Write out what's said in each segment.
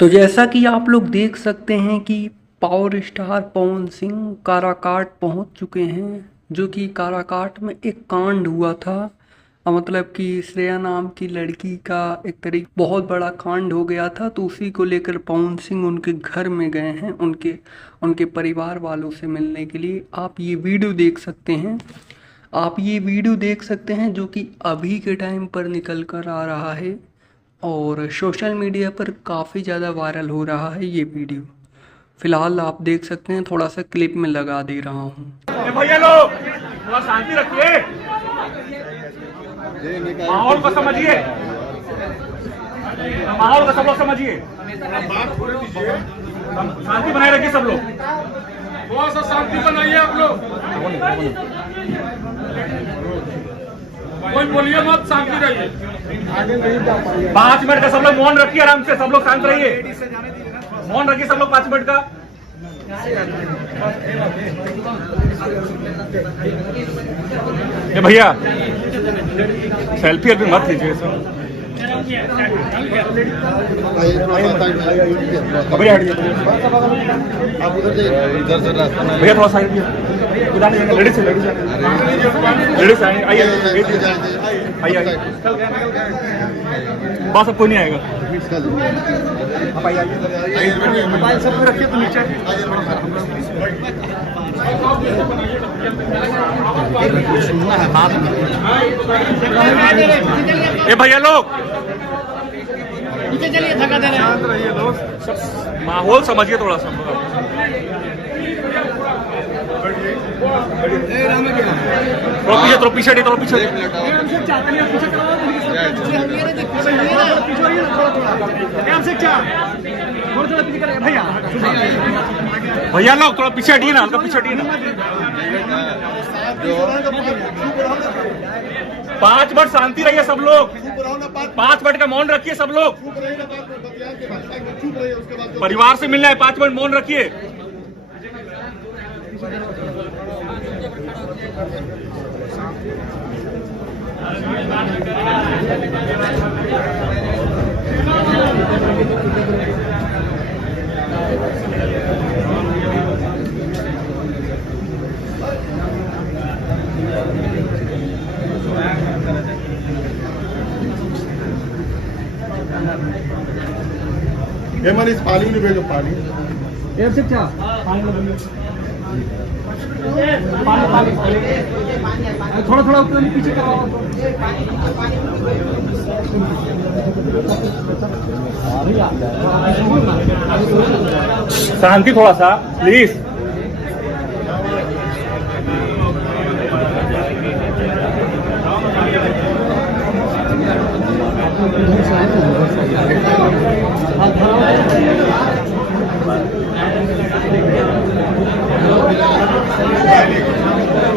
तो जैसा कि आप लोग देख सकते हैं कि पावर स्टार पवन सिंह काराकाट पहुंच चुके हैं, जो कि काराकाट में एक कांड हुआ था। मतलब कि श्रेया नाम की लड़की का एक तरीके बहुत बड़ा कांड हो गया था, तो उसी को लेकर पवन सिंह उनके घर में गए हैं, उनके उनके परिवार वालों से मिलने के लिए। आप ये वीडियो देख सकते हैं, जो कि अभी के टाइम पर निकल कर आ रहा है और सोशल मीडिया पर काफ़ी ज़्यादा वायरल हो रहा है ये वीडियो। फिलहाल आप देख सकते हैं, थोड़ा सा क्लिप में लगा दे रहा हूँ। भैया लोग थोड़ा शांति रखिए, माहौल को समझिए, माहौल को सब लोग समझिए, शांति बनाए रखिए सब लोग, थोड़ा सा शांति बनाइए आप लोग, कोई बोलिए मत, शांति रहिए। 5 मिनट का सब लोग मौन रखिए, आराम से सब लोग शांत रहिए, मौन रखिए सब लोग 5 मिनट का। ये भैया सेल्फी अभी मत लीजिए सर, भैया भैया थोड़ा साइड, लेडीज लेडीज आइए आइए, बस अब कोई नहीं आएगा, आप आइए, मोबाइल सब रखिए तो नीचे। ये भैया लोग चलिए, थका दे रहे हैं, शांत रहिए लोग, माहौल समझिए थोड़ा सा। थोड़ा पीछे थोड़ा पीछे भैया लोग थोड़ा पीछे हटिए ना, हल्का पीछे हटिए ना। 5 मिनट शांति रहिए सब लोग, 5 मिनट का मौन रखिए सब लोग, परिवार से मिलना है, 5 मिनट मौन रखिए। ये मन इस पानी में भेजो, पानी से क्या पानी थोड़ा थोड़ा ऊपर पीछे कराओ। शांति थोड़ा सा प्लीज।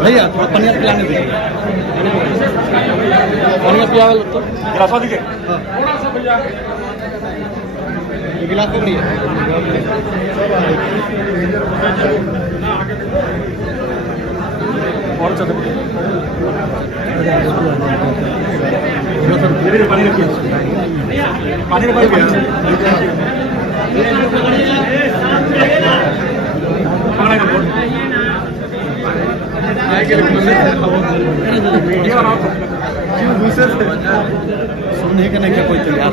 भैया थोड़ा पनिया पिलाने दीजिए, पनिया पिया तो गिलास दीजिए, थोड़ा सा भैया गिलास पकड़िए। और चलो पानी रखिए, पानी सुनने का नहीं, क्या कोई तैयार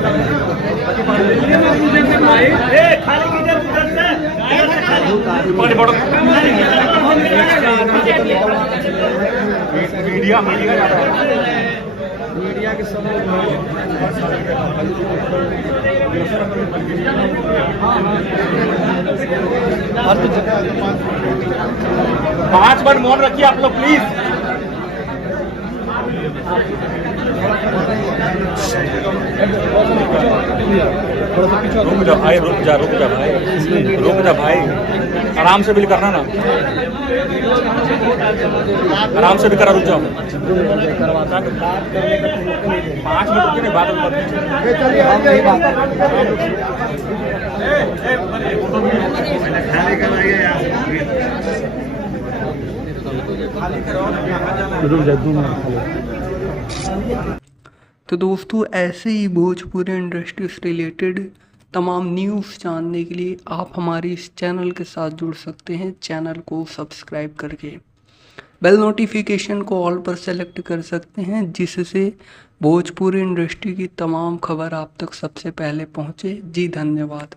मीडिया के सब 5 मिनट मौन रखिए आप लोग प्लीज। रुक जा भाई, रुक जा भाई, आराम से बिल करना ना, आराम से भी करा, रुक जाओ 5 मिनट रुकिए, बात तो दोस्तों ऐसे ही भोजपुरी इंडस्ट्री से रिलेटेड तमाम न्यूज़ जानने के लिए आप हमारे इस चैनल के साथ जुड़ सकते हैं, चैनल को सब्सक्राइब करके। बेल नोटिफिकेशन को ऑल पर सेलेक्ट कर सकते हैं, जिससे भोजपुरी इंडस्ट्री की तमाम खबर आप तक सबसे पहले पहुंचे। जी धन्यवाद।